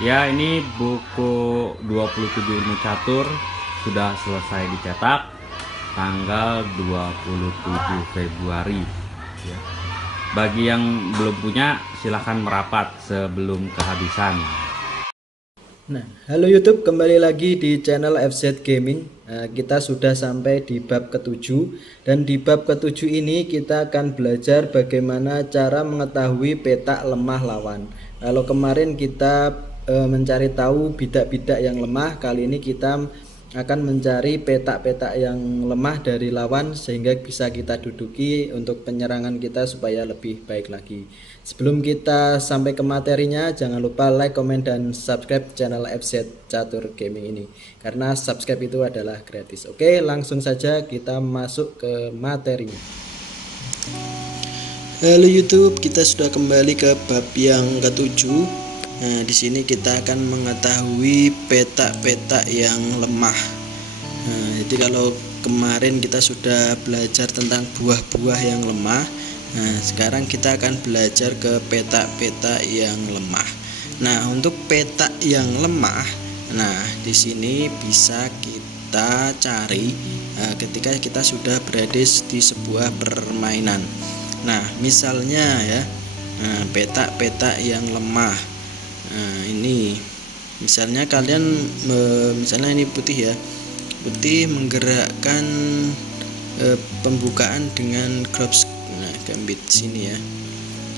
Ya, ini buku 27 ilmu catur sudah selesai dicetak tanggal 27 Februari ya. Bagi yang belum punya silahkan merapat sebelum kehabisan. Nah, halo YouTube, kembali lagi di channel FZ Gaming. Kita sudah sampai di bab ke-7, dan di bab ke-7 ini kita akan belajar bagaimana cara mengetahui peta lemah lawan. Kalau kemarin kita mencari tahu bidak-bidak yang lemah, kali ini kita akan mencari petak-petak yang lemah dari lawan sehingga bisa kita duduki untuk penyerangan kita supaya lebih baik lagi. Sebelum kita sampai ke materinya, jangan lupa like, komen, dan subscribe channel FZ Catur Gaming ini, karena subscribe itu adalah gratis. Oke, langsung saja kita masuk ke materinya. Halo YouTube, kita sudah kembali ke bab yang ke-7. Nah, di sini kita akan mengetahui petak-petak yang lemah. Nah, jadi kalau kemarin kita sudah belajar tentang buah-buah yang lemah, nah sekarang kita akan belajar ke petak-petak yang lemah. Nah, untuk petak yang lemah, nah di sini bisa kita cari ketika kita sudah berada di sebuah permainan. Nah, misalnya ya, petak-petak yang lemah. Nah, ini misalnya kalian misalnya ini putih ya. Putih menggerakkan pembukaan dengan grabs, nah gambit sini ya.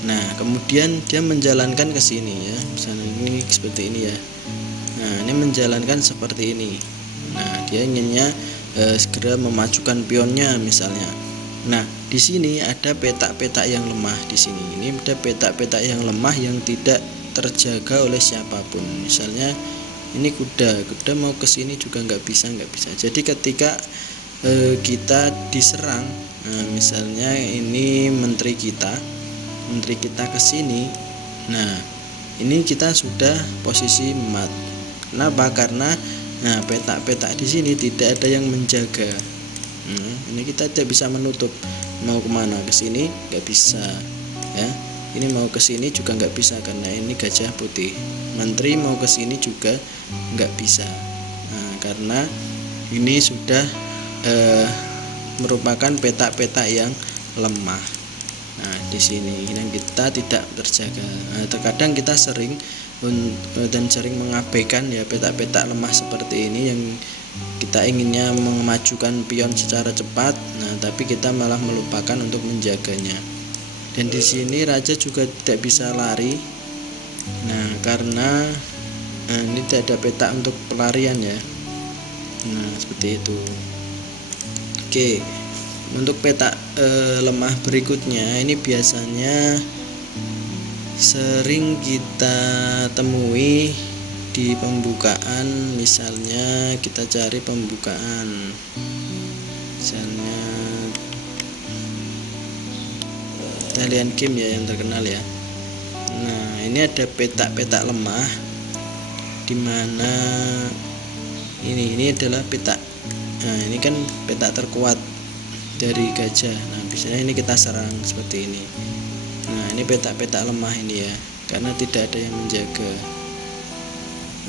Nah, kemudian dia menjalankan ke sini ya. Misalnya ini seperti ini ya. Nah, ini menjalankan seperti ini. Nah, dia inginnya segera memajukan pionnya misalnya. Nah, di sini ada petak-petak yang lemah di sini. Ini ada petak-petak yang lemah yang tidak terjaga oleh siapapun. Misalnya ini kuda mau ke sini juga nggak bisa. Jadi ketika kita diserang, misalnya ini menteri kita ke sini, nah ini kita sudah posisi mat. Kenapa? Karena nah petak-petak di sini tidak ada yang menjaga. Ini kita tidak bisa menutup. Mau kemana? Ke sini nggak bisa ya. Ini mau ke sini juga nggak bisa karena ini gajah putih. Menteri mau ke sini juga nggak bisa. Nah, karena ini sudah merupakan petak-petak yang lemah. Nah, di sini yang kita tidak terjaga. Nah, terkadang kita sering mengabaikan ya petak-petak lemah seperti ini yang kita inginnya memajukan pion secara cepat. Nah, tapi kita malah melupakan untuk menjaganya. Dan di sini raja juga tidak bisa lari. Nah, karena ini tidak ada peta untuk pelarian ya. Nah, seperti itu. Oke, untuk peta lemah berikutnya ini biasanya sering kita temui di pembukaan. Misalnya kita cari pembukaan, misalnya Italian game ya yang terkenal ya. Nah, ini ada petak-petak lemah dimana ini adalah petak. Nah, ini kan petak terkuat dari gajah. Nah, biasanya ini kita serang seperti ini. Nah, ini petak-petak lemah ini ya, karena tidak ada yang menjaga.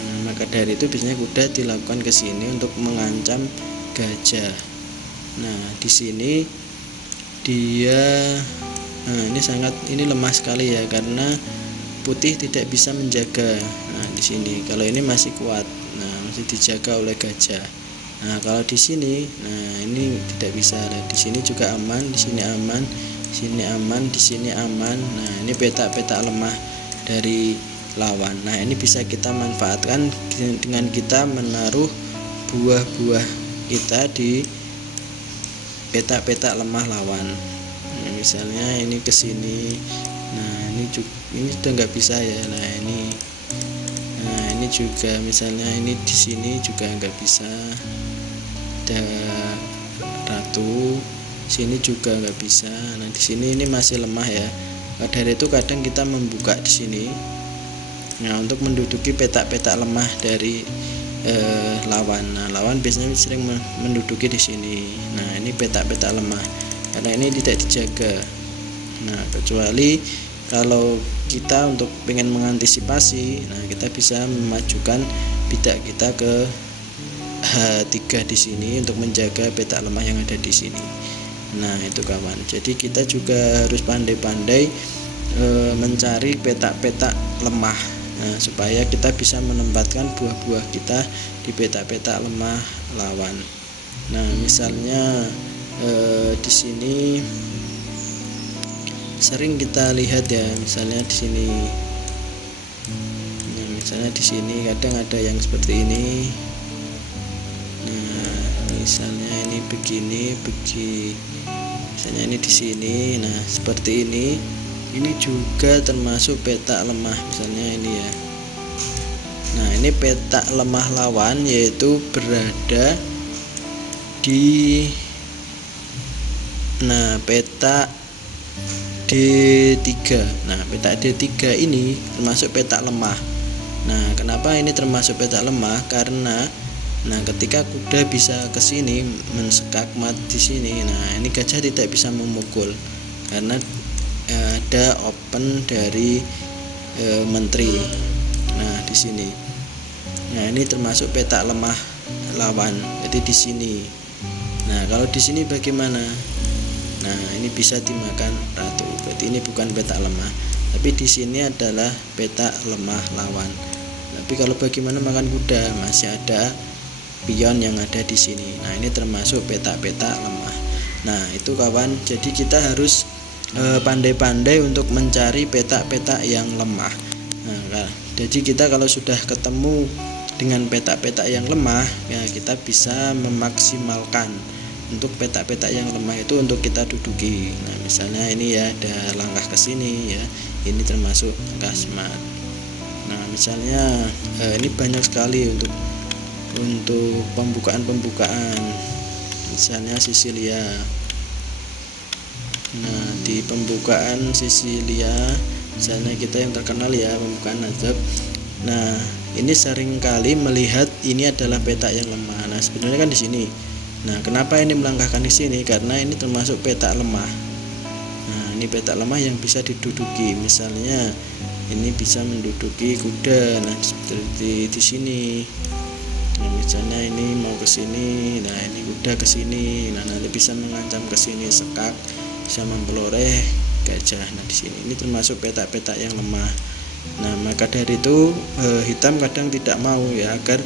Nah, maka dari itu biasanya kuda dilakukan ke sini untuk mengancam gajah. Nah, di sini dia ini lemah sekali ya, karena putih tidak bisa menjaga. Nah, di sini kalau ini masih kuat. Nah, masih dijaga oleh gajah. Nah, kalau di sini, nah ini tidak bisa. Nah, di sini juga aman, di sini aman, di sini aman, di sini aman. Nah, ini petak-petak lemah dari lawan. Nah, ini bisa kita manfaatkan dengan kita menaruh buah-buah kita di petak-petak lemah lawan. Nah, misalnya ini ke sini. Nah, ini sudah nggak bisa ya. Nah, ini juga misalnya ini di sini juga nggak bisa. Ada ratu, sini juga nggak bisa. Nah, di sini ini masih lemah ya. Dari itu kadang kita membuka di sini. Nah, untuk menduduki petak-petak lemah dari lawan. Nah, lawan biasanya sering menduduki di sini. Nah, ini petak-petak lemah karena ini tidak dijaga. Nah, kecuali kalau kita untuk pengen mengantisipasi, nah kita bisa memajukan bidak kita ke H3 di sini untuk menjaga petak lemah yang ada di sini. Nah itu kawan, jadi kita juga harus pandai-pandai mencari petak-petak lemah, nah, supaya kita bisa menempatkan buah-buah kita di petak-petak lemah lawan. Nah misalnya di sini sering kita lihat ya, misalnya di sini. Nah, misalnya di sini kadang ada yang seperti ini. Nah, misalnya ini begini, misalnya ini di sini. Nah, seperti ini. Ini juga termasuk petak lemah, misalnya ini ya. Nah, ini petak lemah lawan, yaitu berada di petak D3. Nah, petak D3 ini termasuk petak lemah. Nah, kenapa ini termasuk petak lemah? Karena ketika kuda bisa ke sini mensekak mat di sini. Nah, ini gajah tidak bisa memukul karena ada open dari menteri. Nah, di sini. Nah, ini termasuk petak lemah lawan. Jadi di sini. Nah, kalau di sini bagaimana? Nah, ini bisa dimakan ratu. Berarti ini bukan petak lemah, tapi di sini adalah petak lemah lawan. Tapi kalau bagaimana makan kuda, masih ada pion yang ada di sini. Nah, ini termasuk petak-petak lemah. Nah, itu kawan. Jadi kita harus pandai-pandai untuk mencari petak-petak yang lemah. Nah, jadi kita kalau sudah ketemu dengan petak-petak yang lemah, ya kita bisa memaksimalkan untuk petak-petak yang lemah itu untuk kita duduki. Nah, misalnya ini ya ada langkah ke sini ya. Ini termasuk langkah smart. Nah, misalnya ini banyak sekali untuk pembukaan. Misalnya Sisilia. Nah, di pembukaan Sisilia, misalnya kita yang terkenal ya, pembukaan Najab. Nah, ini seringkali melihat ini adalah petak yang lemah. Nah, sebenarnya kan di sini. Nah, kenapa ini melangkahkan di sini? Karena ini termasuk petak lemah. Nah, ini petak lemah yang bisa diduduki. Misalnya ini bisa menduduki kuda. Nah, seperti di sini. Nah, misalnya ini mau ke sini. Nah, ini kuda ke sini. Nah, nanti bisa mengancam ke sini sekak, bisa mempeloreh gajah. Nah, di sini ini termasuk petak-petak yang lemah. Nah, maka dari itu hitam kadang tidak mau ya, agar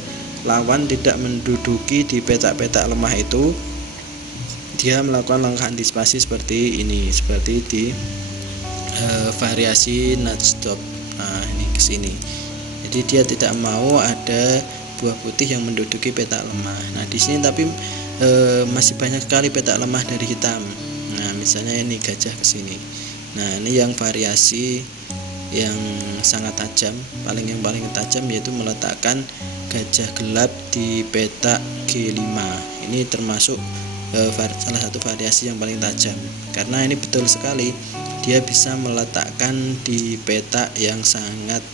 lawan tidak menduduki di petak-petak lemah itu, dia melakukan langkah antisipasi seperti ini, seperti di variasi nut stop. Nah, ini ke sini. Jadi dia tidak mau ada buah putih yang menduduki petak lemah. Nah, di sini tapi masih banyak sekali petak lemah dari hitam. Nah, misalnya ini gajah ke sini. Nah, ini yang variasi yang sangat tajam, paling tajam yaitu meletakkan gajah gelap di petak G5. Ini termasuk salah satu variasi yang paling tajam, karena ini betul sekali dia bisa meletakkan di petak yang sangat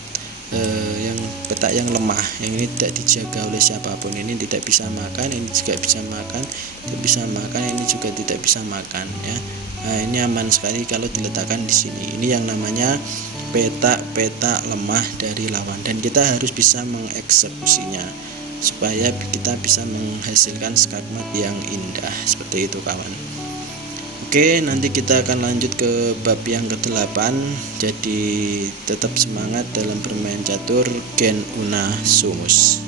petak yang lemah, yang ini tidak dijaga oleh siapapun. Ini tidak bisa makan, ini juga bisa makan, tidak bisa makan, ini juga tidak bisa makan ya. Nah, ini aman sekali kalau diletakkan di sini. Ini yang namanya petak-petak lemah dari lawan, dan kita harus bisa mengeksekusinya supaya kita bisa menghasilkan skakmat yang indah seperti itu kawan. Oke, nanti kita akan lanjut ke bab yang ke-8. Jadi tetap semangat dalam bermain catur, Gen Una Sumus.